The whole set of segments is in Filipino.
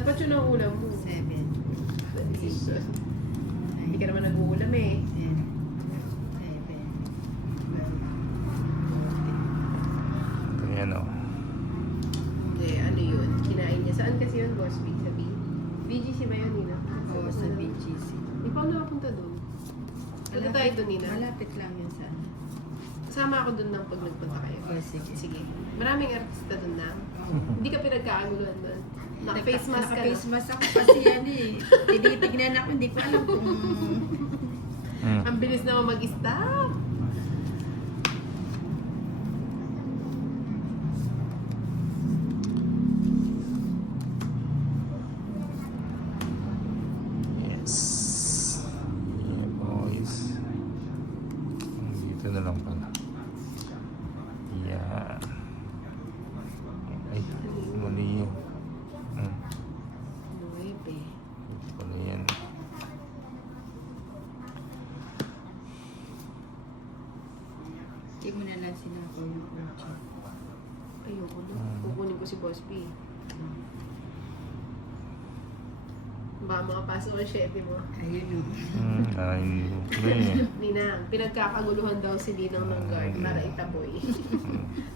Dapat yun ang ulam mo. 7. Decision. Hindi ka naman nag-uulam eh. 10. 11. Ayan o. Hindi, ano yun? Kinain niya. Saan kasi yun, Boss B? Sa B? BGC ba yun, Nina? Oo, sa BGC. Hindi pa ako nakapunta doon. Punta tayo doon, Nina. Malapit lang yun sa ano. Kasama ako doon nang pag nagpunta kayo. Oh, sige. Sige. Maraming artista doon na. Hindi ka pinagkakaguluhan doon. Naka-face mask ka Naka-face na. mask ako kasi yan eh. Tinitignan ako, hindi ko alam kung... Ang bilis naman mag-stop. Yes. Yeah, boys. Dito na lang pala. Yeah. Ay, mali yun. Nuebe. Dito pala yan. Hindi mo na lang sinako yung kotse. Ayoko na. Kukunin ko si Boss B. Baka makapasok ang 7 mo. Ayun o. Ay, hindi. Ninang, pinagkakaguluhan daw si Ninang ng guard para itaboy.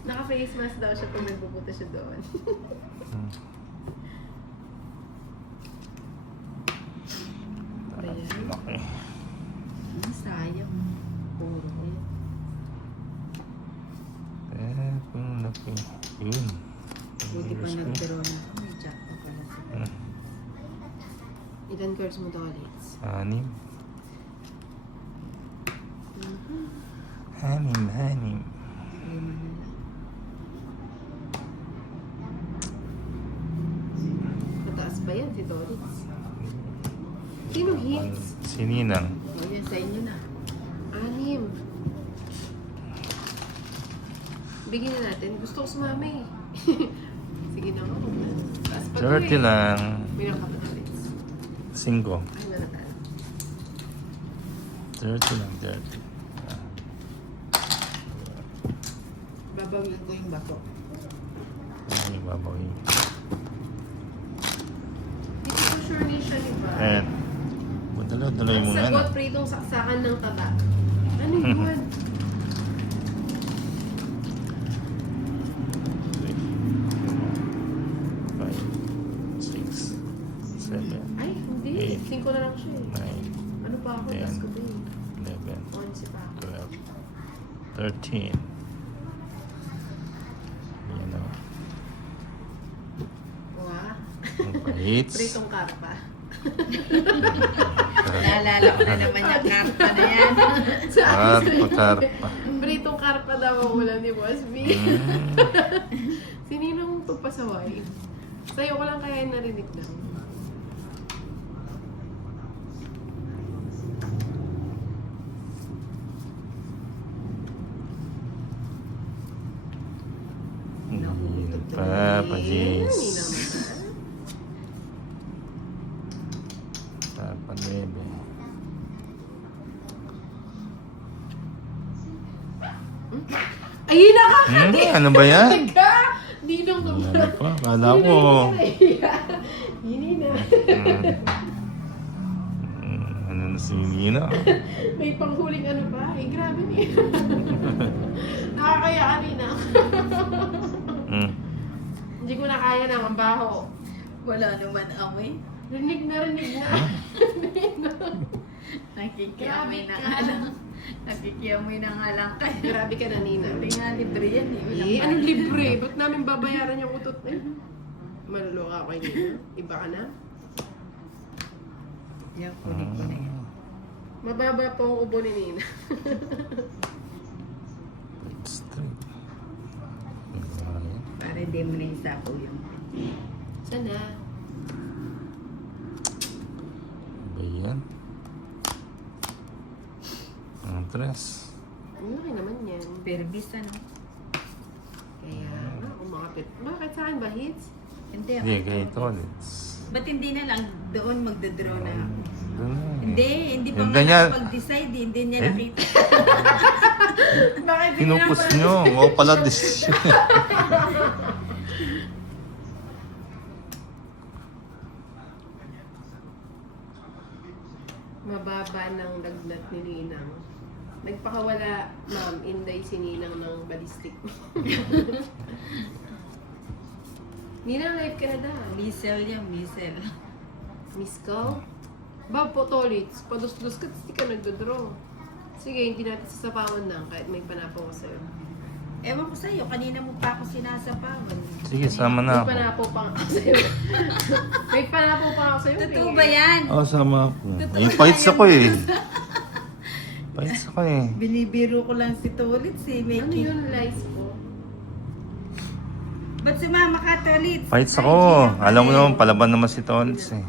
Naka-face mask daw siya pag nagpupunta siya doon. Ayan. Laki. Sayang. Puro eh. Kung laki. Yun. Buti pa nag-draw na ako. May jack pa pala sa... Ilan cards mo daw ulit? 6. Hanim. 5 na lang. Mataas ba yan si Doris? Sino hits? Si Ninang. O yan sa inyo na. 6. Bigyan na natin. Gusto ko sumama eh. Sige na ako. Taas pa 30 lang. Bilang ka pa natin. 5. Ay, wala tayo. 30 lang, 30. Babawin ko yung bato. Ay, babawin. Hindi ko sure ni siya, di ba? And, daloy mo nga na. Sagot, pritong saksakan ng taba. Ano yun? 5, 6, 7, Ay, hindi. Eight. 5 na lang siya eh. 9, Ano pa ako? Ten. Tas ko ba eh. 11, 11 pa ako. 12, 13. Ayan o. Wow. Ang pahits. Pritong karpa. Naalala ko na naman yung karta na yan. Karpa. Pritong karpa daw ang ulam ni Boss B. Sinino mong pagpasaway? Sa'yo ko lang kaya narinig lang. Papa Ayan, Jace. hindi naman. Papa Nebe. Ayun na ka! Ano ba yan? Ninong ka Wala ba? na pa. Kala ko. Hindi na. Ano na si Nina? May panghuling ano pa? Eh, grabe niya. Nakakaya kanina. Hindi ko na kaya ng ang baho. Wala naman amoy. Rinig na. Nakikiamoy na Grabe nga ka. lang. Nakikiamoy na nga lang kayo. Grabe ka na, Nina. Hindi nga libre yan eh. Walang Eh, anong bayad. libre? Ba't namin babayaran yung utot eh? Maluluka ako kay Nina. Iba ka na? Yan, kunin ko na yan. Mababa po ang ubo ni Nina. Straight. Para hindi mo na isapo yung... Sana. Ba yan? Ang tres. Ang laki naman yan. Perbis ano? Kaya nga, umakapit. Bakit sa akin ba hits? Hindi, Hindi, ako. kay Tolits. Ba't hindi na lang doon magdodraw na ako? Doon na eh. Hindi pa Ganda nga niya. nakapag-decide eh. Hindi niya Eh? nakita. Bakit Kinupos nyo. Wow pala decision. Mababa ng lagnat ni Ninang. Nagpakawala, ma'am, Inday si Ninang ng ballistic. Ninang, live ka na da. Michelle yan, Michelle. Miss ko? Ba, po, tolits. Padus-dus ka, tapos di ka nagdodraw. Sige, hindi natin sasapawan lang kahit may panapaw ko sa'yo. Ewan ko sa'yo, kanina mo pa ako sinasapawan. Sige, sama na May ako. panapaw pa ako sa'yo. May panapaw pa ako sa'yo. Totoo eh. ba yan? Oo, sama ako. Totoo Yung ba fights yan? ako eh. Fights ako eh. Binibiro ko lang si Tolits eh. May Ano yun, lies ko? Ba't sumama ka, Tolits? Fights Ay, ako. Gina, Alam mo pare. naman, palaban naman si Tolits eh.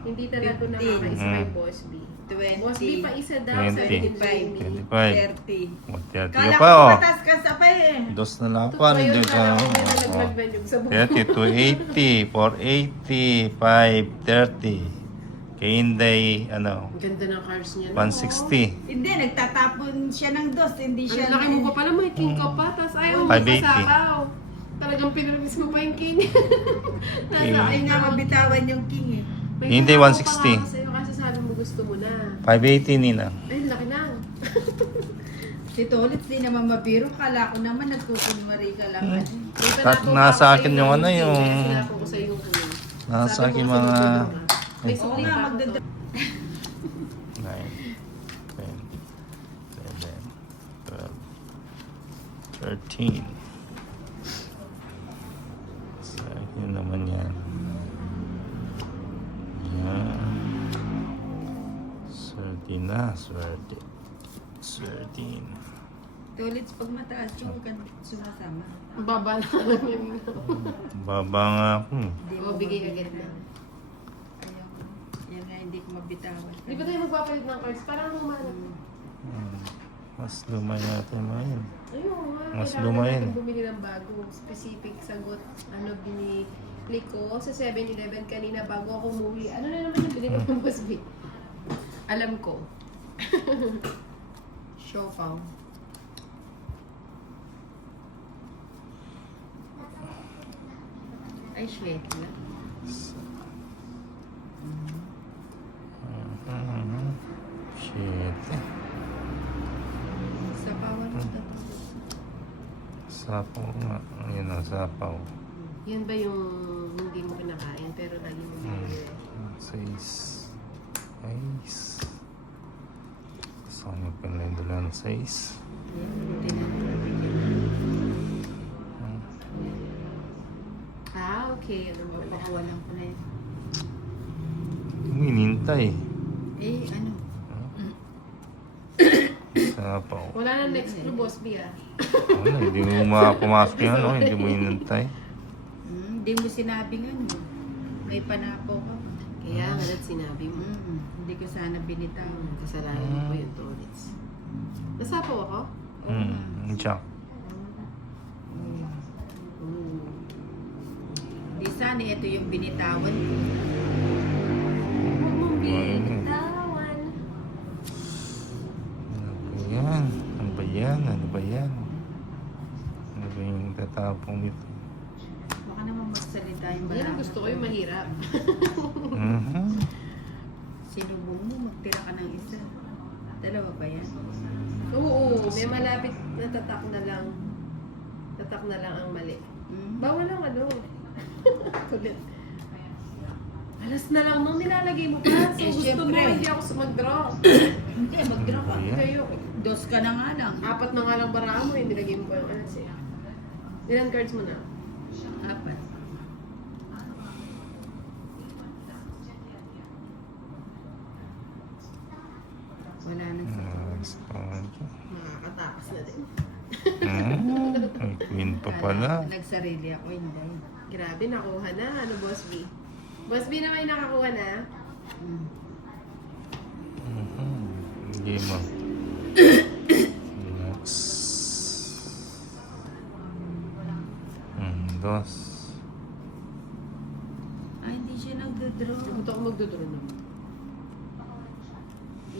Hindi talaga 15. nakakaisa kay Boss B. 20. Boss B pa isa daw, 20. 75. 25. 30. 30 Kala pa ko oh. matas ka sa pa eh. Dos na lang Ito pa. pa yun, Hindi parang ka. may nalaglag na yung sa buko. 30, 280, 480, 530. Kay Inday, ano, Ganda ng cars niya. 160. Hindi, nagtatapon siya ng dos. Hindi Ang siya... laki mo pa pala, may king ka pa, tapos ayaw mo 580. masakaw. Talagang pinrelease mo pa yung king. King. Nasa Ay nga, mabitawan yung king eh. Hindi, 160. Kasi sabi mo gusto mo na. 580 nina. Ay, laki na. Si Tolits di naman mabiro. Kala ko naman nagkukunwari ka lang. May At panapaw nasa pa ako akin sa'yo yung ng ano, king, yung- kaya sinapo ko sa'yo yung king. Nasa Sabi akin mo kasi mga magdodoro ka. May Oo sukli nga, pa ako to. magdodoro. 9, 10, 11, 12, 13. Sa akin naman yan. Yan. Swerte na, swerte. 13. Tolits, pag mataas yung huwag kang sumasama. Ang baba na lang yun. Baba nga ako. Hindi O, bigay agad na. Ayaw ko. Yan nga, hindi ko mabitawan. Di ba tayo magpapalit ng cards? Parang lumanap. Mas lumay natin mga yan. Ayun nga. Mas kailangan lumayan. natin bumili ng bago. Specific sagot. Ano binili ko sa 7-Eleven kanina bago ako umuwi. Ano na naman yung binili ko ng Boss B? Alam ko. Siopaw. Ay, shit lang. Shit. Sa bawal mo tapos. Sapaw nga. Ayun ang sapaw. Yan ba yung hindi mo kinakain pero lagi mo binili? 6. Nice. Gusto ko nyo pala yung dalang 6. Yan, buti na nabigyan. Ah, okay. Ano ba? Pakawalan ko na yun. Hindi mo inintay. Eh, ano? Sapaw. Wala na next clue, Boss B ah. Wala, hindi mo pumasok yan, no? Hindi mo inintay. Hindi mo sinabing ano. May panapo ka. Kaya nga na't sinabi mo. Hindi ko sana binitawan. Kasalanan mo po yung tolits. Nasapaw ako? Jack. Di sana ito yung binitawan ko. Huwag mong binitawan. Ano ba yan? Ano ba yan? Ano ba yan? Ano ba yung tatapong nito? Baka naman magsalita yung Yan ang gusto ko yung mahirap. Sinubong mo, magtira ka ng isa. Dalawa ba yan? Oo, may malapit na tatak na lang. Tatak na lang ang mali. Bawal lang ano. Kulit. Alas na lang nung nilalagay mo pa. So Eh, gusto mo, syempre. hindi ako mag-draw. Hindi, mag-draw ka. Ayan. Kayo. Dos ka na nga lang. 4 na nga lang baraan mo, hindi nilagay mo pa yung alas eh. Ilan cards mo na? 4. Wala na sa Nakakatakas na din. May queen pa pala. Nagsarili ako, hindi. Grabe, nakuha na. Ano, Boss B? Boss B na may nakakuha na. Hindi mo. Next. Dos. Ay, hindi siya nagdodraw. Gusto ko magdodraw na.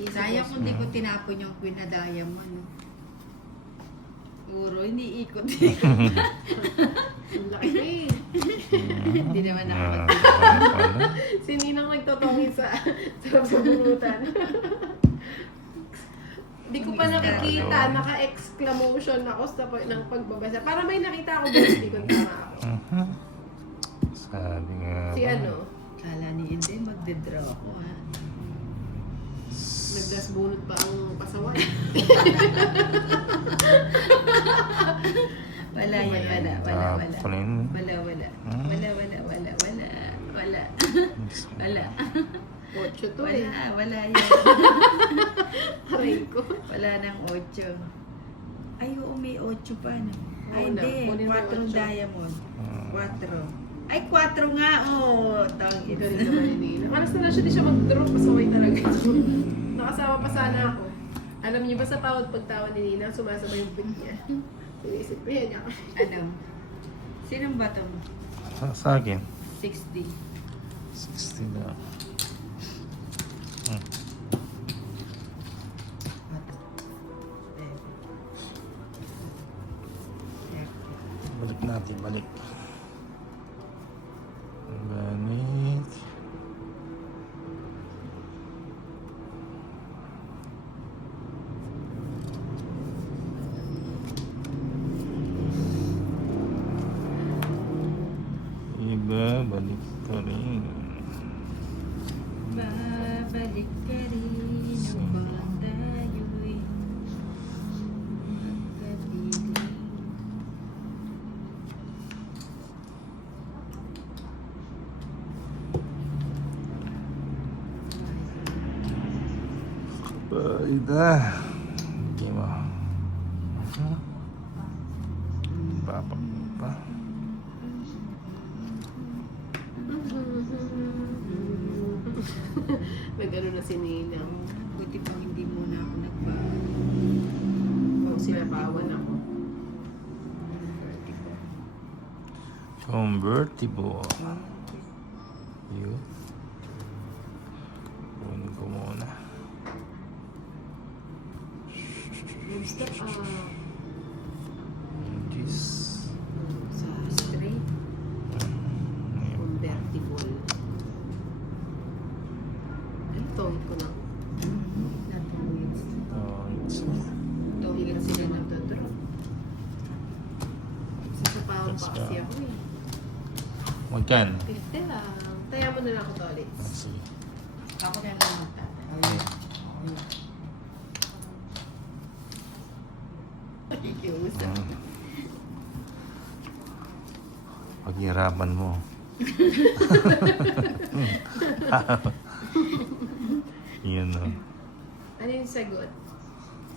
Sayang kung di ko tinapon yung queen na diamond. Puro, iniikot. Ang laki na eh. Hindi naman Ah, nakapag- pala. Si Ninang nagtotongi sa sarap sa bunutan. Hindi ko pa nakikita, naka-exclamation ako sa ng pagbabasa. Para may nakita ako doon, hindi ko tama ako. Mhm. Sabi nga Si ba? ano, Kala ni Inday, magde-draw ako ha. nagdasbunot pa ang pasaway. Wala yan, wala. Tapon. Wala. Hmm? Wala. Wala. Ocho to eh. Wala yan. Aray ko. Wala nang 8. Ay, oo, may 8 pa, no? Ay, Oo na, hindi. kunin mo 4 8. diamond. Ah. 4. Ay, 4 nga, oh. Tangin. Galing naman ni Nina. Malas na lang siya, di siya mag-drop. Pasaway talaga ito. Nakasama pa sana ako. Alam niyo ba sa pagtawa ni Nina, sumasabay yung pit niya. Sinisip ko yan niya. Ano? Sinong bato mo? Sa akin, 60. 60 na. Hmm. Balik natin, balik. Balik. Iba, balik ka rin. Babalik ka rin upang tayo'y magkatiling. Baida. Hindi mo. Papa pa. Nag-ano na si Nina. Buti pa hindi muna ako nagbago. O sinapawan ako. Convertible. Yun. Kunin ko muna. Step up. This. Sa straight. Convertible. Ito, ko na. Natawid. It's Tawid sila nagdodrop. Sasapawan pa kasi ako eh. magkan. Piste lang. Taya mo na lang ako to ulit. Sige. Ako na lang magtatay. Nakikiusap. Paghirapan mo. Yan o. Ano yung sagot?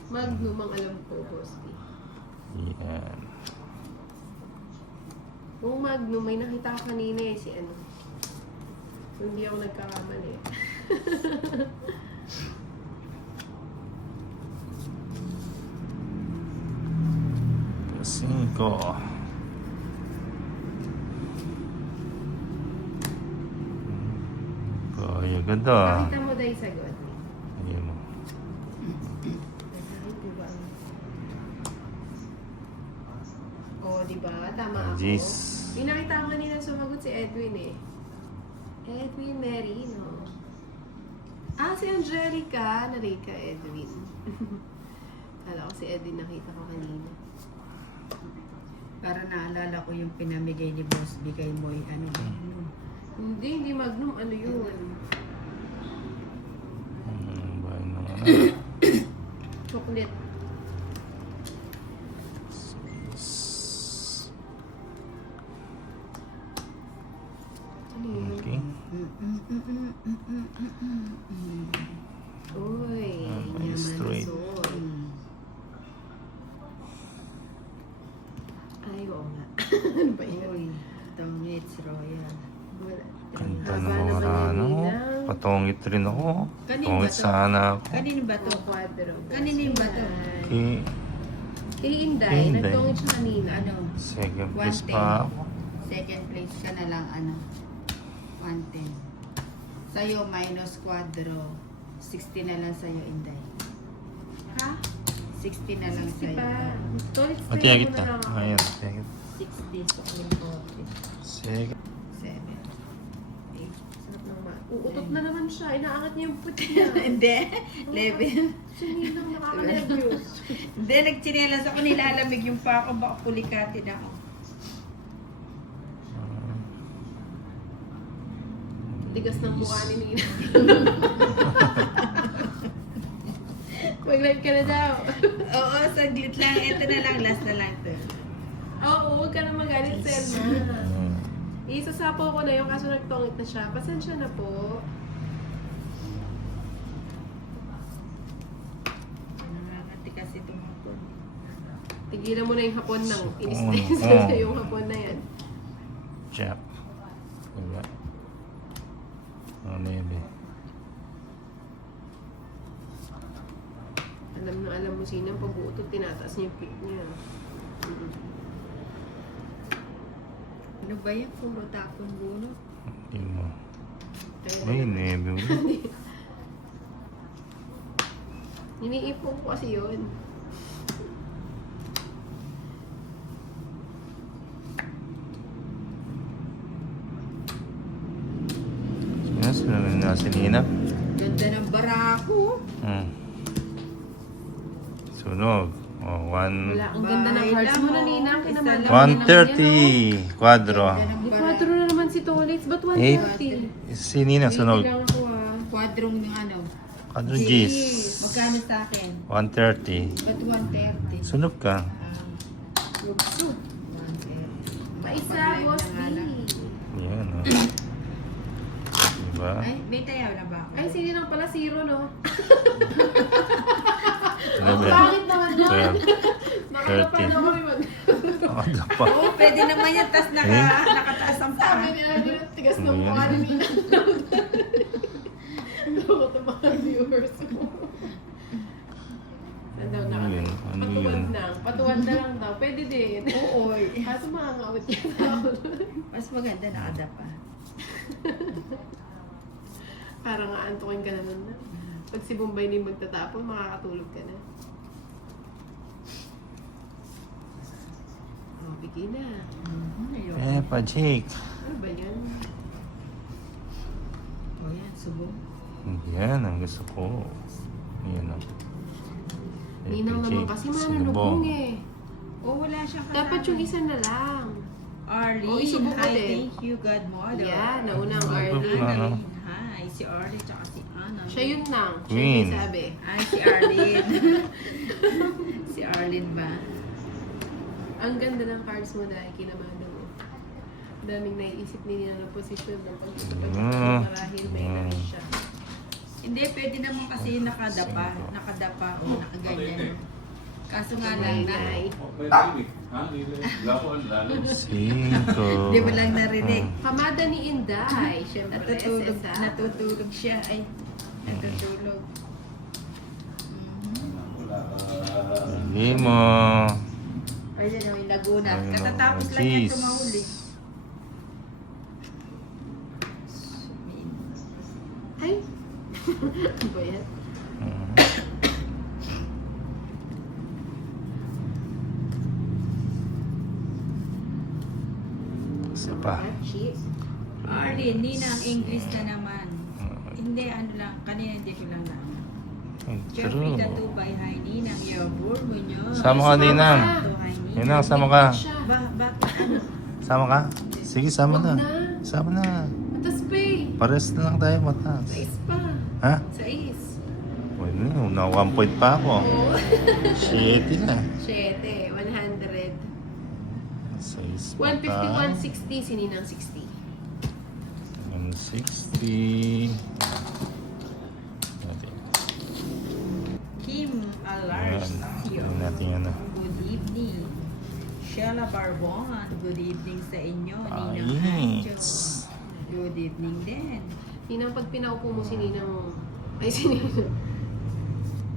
Magnum ang alam ko, Bosti. Yan. Kung Magnum, may nakita ko kanina eh, si ano. Kung hindi ako nagkakamali. Cinco. Kaya ganda. Nakita mo dahil sagot. Ayan mo. Ay, diba? Oo, diba? Tama ako. Jeez. May nakita ko kanina sumagot si Edwin eh. Edwin Merino. Ah, si Angelica. Narika Edwin. Kala ko si Edwin nakita ko kanina. Para naalala ko yung pinamigay ni Boss B kay Moy. Ano? Hindi Magnum. Ano yun? Bahay ng ano. Chocolate. Ano yun? Okay. Uy, yaman straight. soul. Ay, oo nga. Ano ba yun? Uy, Tongits Royal. Wala. Kanta Haba ng naman mga yun, ano. Nina. Patongit rin ako. Kanino Patongit ba to? sana ako. Kanino ba to? Ang kwadro. Kanino yung bato? Okay. Kay Inday, Kay Inday. nagtungit siya kanina. Ano? Second place 110. pa ako. Second place ka na lang, ano? 110. Sa'yo, minus quadro. 60 na lang sa'yo, Inday. Ha? 60 na lang 60 sa'yo. pa. Tulit Mati sa'yo agit mo ta. na lang ako. Ayan. Agit. 60, so 40. Sige. 7. 8. Sarap ng uutot na naman siya. Inaangat niya yung puti niya. Hindi. 11. Sininang nakaka-nervous. Hindi, nagtsinelas ako, nilalamig yung pa ako, baka pulikatin ako. Tigas ng mukha ni Nina. Mag-live ka na daw. Oo, saglit lang. Ito na lang, last na lang to. Oo, huwag ka na magalit, Selma. Isasapaw ko na yung kaso nagtongit na siya. Pasensya na po. Nakakati kasi tumapon. Tigilan mo na yung hapon ng inis Oo. na yung hapon na yan. Jack. Diba? Ano yun eh? Alam mo sinang pag-uutot, tinataas niya yung pick niya. Ano ba yan? Pumatapon gulo? Hindi mo. Kaya Ay, nebe mo. Iniipon ko kasi yun. Yes, na si Nina. Ganda ng barako. Sunog. Oh, Wala, ang ganda ng Bahay cards lang, mo na, oh. Nina. Isa Kinaman. lang. 130. Quadro. Di 4 na naman si Tolitz. Ba't 130? Si Nina, sunog. Lang ako ah. Kwadrong ng ano. Quadro G's. Magkano sa akin? 130. Ba't 130? Sunog ka. Lugso. 130. Maisa, Pag-live boss na nga lang. D. Yan, oh. Diba? Ay, may tayaw na ba ako? Ay, sige lang pala, 0, no? Ano ba? Bakit naman yan? 12. Nakalapan ako rin mag... Ano pa? Oo, pwede naman yan. Tapos nakataas ang paa. Sabi nila, tigas ng Ano yan? mukha ni Nina. Loko to mga viewers mo. Ano na Ano yun? Ano Patuwad yun? lang. Patuwad na lang daw. Pwede din. Oo. Kaso makangawit ka tao. Mas maganda nakadapa. Parang aantukin ka naman na. Pag si Bombay na yung magtatapon, makakatulog ka na. Oh, bigay na. Ayun. Eh, pa-Jake. Ano ba yan? O yan, subong. Yan ang gusto ko. Yan ang. Ninang naman kasi mananubong eh. Oh, wala siyang kasama. Dapat yung isa na lang. Arlene, Oh, isubok ko hi, din. thank you, Godmother. Yeah, naunang Arlene. Arlene. Hi, si Arlene tsaka si Anna. Siya yun lang. Siya Queen. yung sabi. Ay, si Arlene. Si Arlene ba? Ang ganda ng cards mo dahil kinamado mo. Daming naiisip ni Nina na posisyon ng pag-ipag marahil may namin siya. Hindi, pwede naman kasi nakadapa. Nakadapa o nakaganyan. Kaso nga lang na. Nay. Cinco. Hindi mo lang narinig. Pamada ni Inday. Siyempre, Natutulog, SS, natutulog siya. Ay, natutulog. Hindi mo. Ayun o, yung Laguna. Ayun, Katatapos oh, lang yan jeez. tumahuli. Ay! Ano ba yan? Isa pa. Cheap. Arlene, Nina, ang English na naman. Hindi, ano lang, kanina hindi ko lang na. Jeffrey True. Katubay, hi Ninang, Yabur mo nyo. Sama ka, Ninang. Ninang, sama ka. Siya. Bakit ano? Sama ka? Sige, sama Wag na. na. Sama na. Matas pa eh. Pares na lang tayo matas. Sais pa. Ha? Sais. Well, na 1 point pa ako. Oo. Shit na. 7. 100. 6 150, 160. Sininang 60. 160. Kim Alars. Ayan. Tingnan natin ano. Good evening. Sheila Barbon, good evening sa inyo. Ninang Ayos. Anjo. Good evening din. Ninang, pag pinaupo mo si Ninang, ay si Ninang,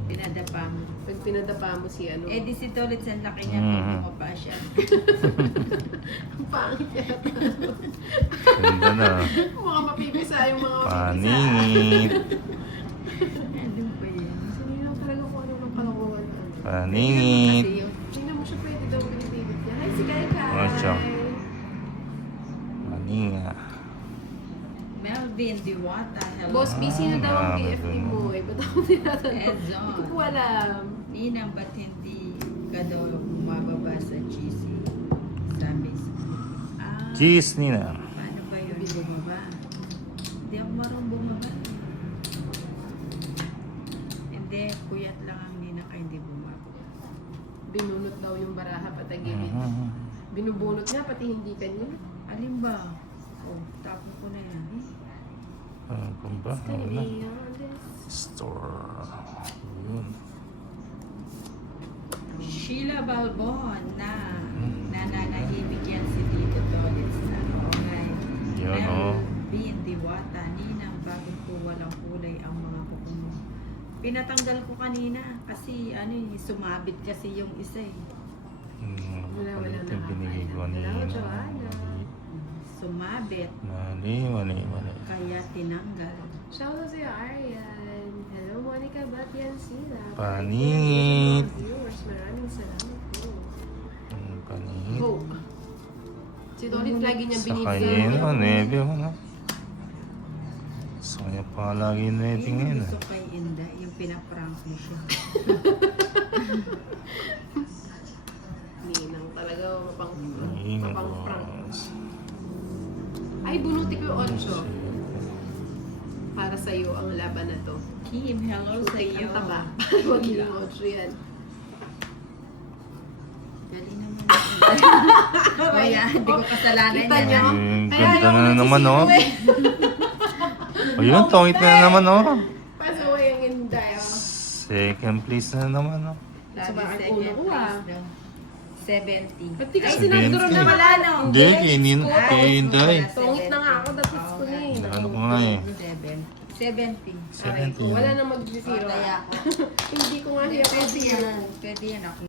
Pinadapa mo. pag pinadapa mo si ano, Eh di si Tolit sa laki niya, Mm. pwede mo pa siya. ang pangit yata. Ganda na. Mga mapipisa yung mga mapipisa. Paningit. Ano ba yan? Si Ninang talaga kung ano ng kalokohan. Paningit. Kasi yung Tingnan mo siya pwede daw pinipigit niya. Hi, si Kai Kai. Ocho. Maninga. Melvin Diwata, hello. Boss, busy na daw ang BFT mo eh. Ba't ako tinatanong? Edson. Hindi ko po alam. Ninang, ba't hindi ka daw bumababa sa GC? Sabi sa... Cheese, Nina. Paano ba yun bumaba? Hindi ako marunong bumaba. Hindi, puyat lang ang Nina ka hindi bumaba. Binunot daw yung baraha patagilid. Mhm. Binubunot nga, pati hindi kanya. Alin ba? Oh, tapon ko na yan. Ano pa ba? It's gonna Wala. be honest. Store. Yun. Sheila Balbon na nananahimik yan si Tito Tolitz na. Okay. Yun, oh. Melvin Diwata, Ninang, bakit po walang kulay ang mga kuko mo? Pinatanggal ko kanina kasi sumabit kasi yung isa eh. Wala Palit na. yung binigay ko Wala, kanina. Joanna. Sumabit, Mali. kaya tinanggal. Shout out sa'yo, Arian. Hello, Monica Batiancina. Panit. Viewers, maraming salamat po. Panit. Go. Si Tolit lagi niya Sa binibigay. kanya, nebe ko na. Sa kanya pa lagi netting Yun yun. ang gusto kay Inda, yung pinaprank mo siya. Ninang talaga, mapang Ingat prank. boss. Ay, bunuti ko yung 8. Para sa'yo ang laban na to. Kim, hello sa Putik iyo. ang taba. Huwag yung 8 yan. Dali naman. Kaya, hindi ko kasalanan Kita yan. niyo? ah. Kaya Ganda ayaw na ko naman, oh. nagsisino eh. Ayun, tongit na naman, oh. Pasaway ang Inday, oh. Second place na naman, oh. Sa Sabi bakit second ulo ko, ah. place daw. 70. Ba't di ka Ay, sinagduro 70. na wala no? Hindi, kinin Ay, kay Inday. Tungit na nga ako, dapat ko na eh. Ano ko nga eh. 70. Aray ko, 70. wala na magsisiro. Kaya ako. Hindi ko nga hiya Pwede kasi yan. Pwede yan ako.